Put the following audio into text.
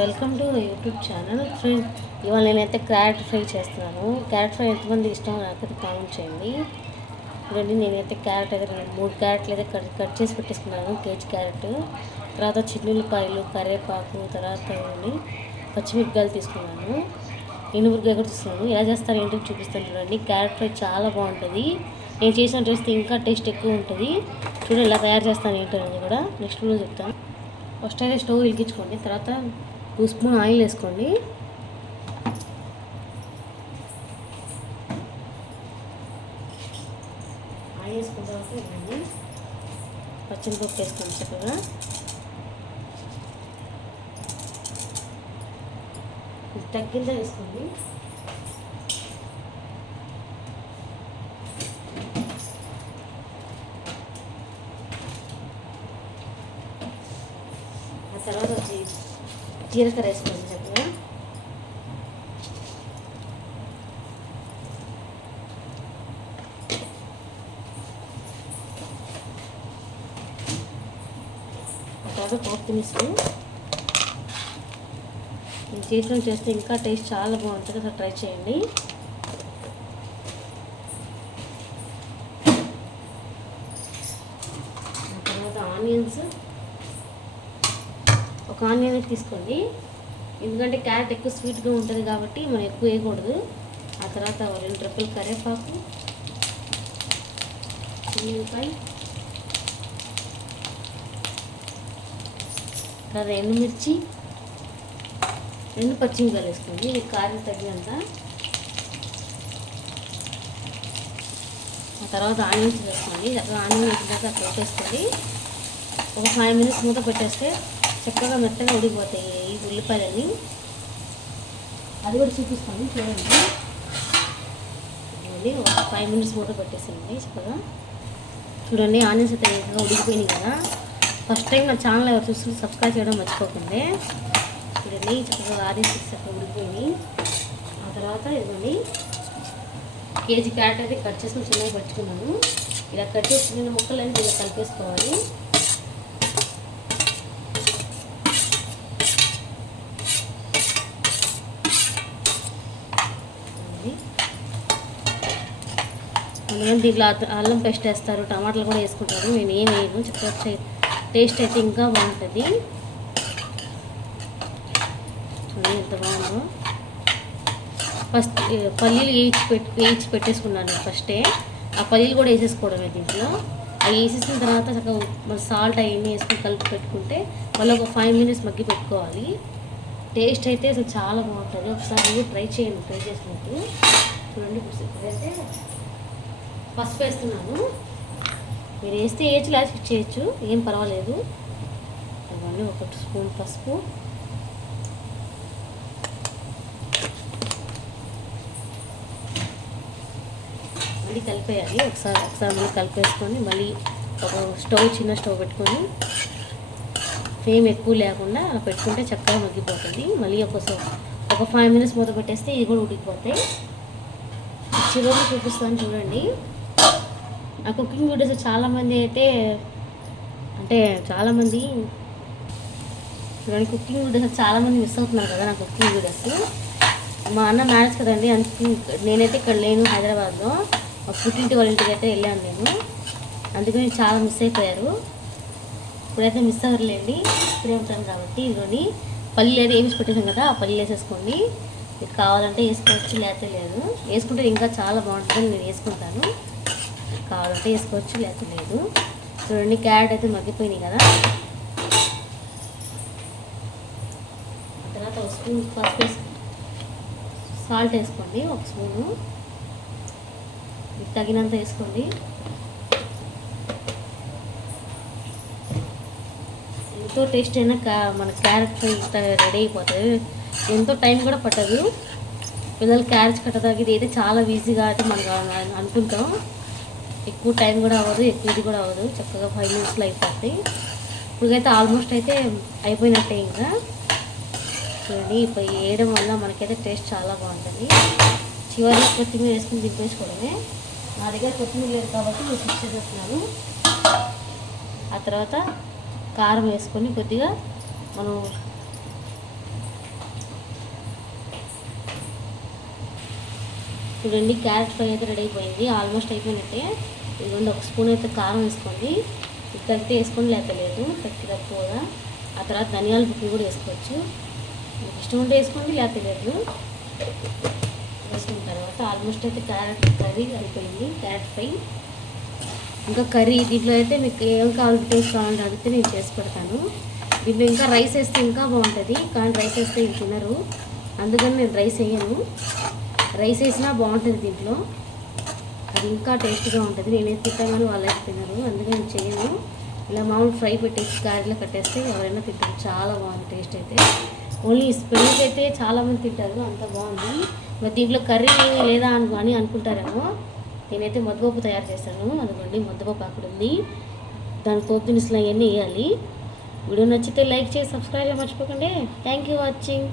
Welcome to YouTube channel friend. ఇవాళ నేనైతే carrot fry చేస్తున్నాను. క్యారెట్ ఫ్రై ఎంతమంది ఇష్టం నాకైతే కామెంట్ చేయండి. చూడండి, నేనైతే క్యారెట్ అయితే 3 క్యారెట్లు అయితే కట్ చేసి పెట్టేసుకున్నాను. కేజీ క్యారెట్, తర్వాత చిన్నులపాయలు, కరివేపాకు, తర్వాత పచ్చిమిరపకాయలు తీసుకున్నాను. ఎనుమురకాయ కూడా తీసుకున్నాను. ఎలా చేస్తాను ఏంటో చూపిస్తాను. చూడండి, క్యారెట్ ఫ్రై చాలా బాగుంటుంది. నేను చేసిన చేస్తే ఇంకా టేస్ట్ ఎక్కువ ఉంటుంది. చూడండి ఎలా తయారు చేస్తాను ఏంటో అనేది కూడా నెక్స్ట్ వీడియో చెప్తాను. ఫస్ట్ అయితే స్టవ్ వెలిగించుకోండి. తర్వాత 2 స్పూన్ ఆయిల్ వేసుకోండి. ఆయిల్ వేసుకున్న తర్వాత ఇవ్వండి, పచ్చిమిరపప్పు వేసుకోండి చక్కగా. ఇది తగ్గిందా వేసుకోండి. ఆ తర్వాత వచ్చి జీలకర్ర వేసుకోండి చక్కగా. ఆ తర్వాత పోపు దినుసులు. నేను చేస్తే ఇంకా టేస్ట్ చాలా బాగుంటుంది, అసలు ట్రై చేయండి. ఆ తర్వాత ఆనియన్స్, ఒక ఆనియన్ తీసుకోండి, ఎందుకంటే క్యారెట్ ఎక్కువ స్వీట్గా ఉంటుంది కాబట్టి మనం ఎక్కువ వేయకూడదు. ఆ తర్వాత 2 రెప్పలు కరివేపాకు, ఉల్లిపాయ, తర్వాత ఎండుమిర్చి, 2 పచ్చిమిరపకాయలు వేసుకోండి, ఇది కారం తగినంత. ఆ తర్వాత ఆనియన్స్ వేసుకోండి. చక్కగా ఆనియన్ వేసినాక పోపేసుకోండి. ఒక 5 మినిట్స్ మూత పెట్టేస్తే చక్కగా మెత్తగా ఉడికిపోతాయి ఈ ఉల్లిపాయలని. అది కూడా చూపిస్తాను చూడండి. ఒక 5 మినిట్స్ మూత పెట్టేసేయండి చక్కగా. చూడండి, ఆనియన్స్ అయితే చక్కగా ఉడికిపోయినాయి కదా. ఫస్ట్ టైం నా ఛానల్ ఎవరు చూసి సబ్స్క్రైబ్ చేయడం మర్చిపోకండి. చూడండి, చక్కగా ఆనియన్స్ చక్కగా ఉడికిపోయినాయి. ఆ తర్వాత ఇదిగోండి, కేజీ క్యారెట్ అయితే కట్ చేసుకుని చిన్నగా పెట్టుకున్నాను. ఇలా కట్ చేసుకున్న ముక్కలన్నీ ఇలా కలిపేసుకోవాలి. అందుకని దీంట్లో అల్లం పేస్ట్ వేస్తారు, టమాటాలు కూడా వేసుకుంటారు. నేను ఏం వేయను. చక్కగా టేస్ట్ అయితే ఇంకా బాగుంటుంది. చూడండి ఎంత బాగుందో. ఫస్ట్ పల్లీలు వేయించి పెట్టేసుకున్నాను ఫస్టే. ఆ పల్లీలు కూడా వేసేసుకోవడమే దీంట్లో. అవి వేసేసిన తర్వాత చక్కగా మన సాల్ట్ అవన్నీ వేసుకుని కలిపి పెట్టుకుంటే మళ్ళీ ఒక 5 మినిట్స్ మగ్గి పెట్టుకోవాలి. టేస్ట్ అయితే అసలు చాలా బాగుంటుంది. ఒకసారి ట్రై చేయండి, ట్రై చేసినట్టు. చూడండి, ఇప్పుడైతే పసుపు వేస్తున్నాను. మీరు వేస్తే వేయచ్చు, లాస్ట్ చేయొచ్చు, ఏం పర్వాలేదు. ఇవన్నీ 1 స్పూన్ పసుపు, మళ్ళీ కలిపేయాలి. ఒకసారి మళ్ళీ కలిపేసుకొని మళ్ళీ ఒక చిన్న స్టవ్ పెట్టుకొని ఫ్లేమ్ ఎక్కువ లేకుండా అలా పెట్టుకుంటే చక్కగా మగ్గిపోతుంది. మళ్ళీ ఒక 5 మినిట్స్ మూత పెట్టేస్తే ఇది కూడా ఉడికిపోతాయి. చివరిలో చూపిస్తాను చూడండి. ఆ కుకింగ్ వీడియోస్ చాలామంది అయితే చాలామంది చూడండి, కుకింగ్ వీడియోస్ చాలామంది మిస్ అవుతున్నారు కదా నా కుకింగ్ వీడియోస్. మా అన్న మ్యారేజ్ కదండి, నేనైతే ఇక్కడ లేను హైదరాబాద్లో. మా పుట్టింటి వాళ్ళ ఇంటికి అయితే వెళ్ళాను నేను, అందుకని చాలా మిస్ అయిపోయారు. ఇప్పుడైతే మిస్ అవ్వలేండి, ఇక్కడే ఉంటాను కాబట్టి. ఇదిగోండి, పల్లీలు అయితే వేసి పెట్టేసాం కదా, ఆ పల్లీలు వేసేసుకోండి. మీకు కావాలంటే వేసుకోవచ్చు, లేకపోతే లేదు. వేసుకుంటే ఇంకా చాలా బాగుంటుంది, నేను వేసుకుంటాను. కావాలంటే వేసుకోవచ్చు, లేకపోతే లేదు. చూడండి, క్యారెట్ అయితే మగ్గిపోయినాయి కదా. ఆ తర్వాత 1 స్పూన్ పసుపు సాల్ట్ వేసుకోండి, 1 స్పూను తగినంత వేసుకోండి. ఎంతో టేస్ట్ అయినా మన క్యారెట్ ఫ్రై రెడీ అయిపోతుంది. ఎంతో టైం కూడా పట్టదు. పిల్లలు క్యారెట్ కట్టదాకా ఇది అయితే చాలా ఈజీగా అయితే మనకు అనుకుంటాం. ఎక్కువ టైం కూడా అవ్వదు, ఎక్కువ ఇది కూడా అవ్వదు. చక్కగా 5 మినిట్స్లో అయిపోతుంది. ఇప్పుడైతే ఆల్మోస్ట్ అయితే అయిపోయినట్టే. ఇంకా చూడండి, ఇప్పుడు వేయడం వల్ల మనకైతే టేస్ట్ చాలా బాగుంటుంది. చివరిలో కొత్తిమీర వేసుకుని దింపేసుకోవడమే. నా దగ్గర కొత్తిమీర లేదు కాబట్టి నేను ఫిక్స్ చేస్తున్నాను. ఆ తర్వాత కారం వేసుకొని కొద్దిగా మనం చూడండి క్యారెట్ ఫ్రై అయితే రెడీ అయిపోయింది, ఆల్మోస్ట్ అయిపోయినట్టే. ఇదిగోండి ఒక స్పూన్ అయితే కారం వేసుకోండి, కలిపితే వేసుకోండి లేకపోతే లేదు, తక్కువగా. ఆ తర్వాత ధనియాల పొడి కూడా వేసుకోవచ్చు, మీకు ఇష్టం ఉంటే వేసుకోండి లేకపోతే లేదు. వేసుకున్న తర్వాత ఆల్మోస్ట్ అయితే క్యారెట్ కర్రీ అయిపోయింది, క్యారెట్ ఫ్రై. ఇంకా కర్రీ దీంట్లో అయితే మీకు ఏం కావాలి టేస్ట్ కావాలంటే అడిగితే నేను చేసి పెడతాను. దీంట్లో ఇంకా రైస్ వేస్తే ఇంకా బాగుంటుంది, కానీ రైస్ వేస్తే ఇంక తినరు, అందుకని నేను రైస్ వేయను. రైస్ వేసినా బాగుంటుంది దీంట్లో, అది ఇంకా టేస్ట్గా ఉంటుంది. నేనైతే తింటాను కానీ వాళ్ళైతే తినరు, అందుకని నేను చేయను. ఇలా మామూలు ఫ్రై పెట్టేసి గారెలో కట్టేస్తే ఎవరైనా తింటారు, చాలా బాగుంది టేస్ట్ అయితే. ఓన్లీ స్పెల్కి అయితే చాలామంది తింటారు, అంత బాగుంది. మరి దీంట్లో కర్రీ లేదా అని అనుకుంటారేమో. నేనైతే ముద్దపప్పు తయారు చేస్తాను, అదిగోండి ముద్దపప్పు అక్కడ ఉంది, దాని పోపు దినుసులు అవన్నీ వేయాలి. వీడియో నచ్చితే లైక్ చేసి సబ్స్క్రైబ్ మర్చిపోకండి. Thank you watching.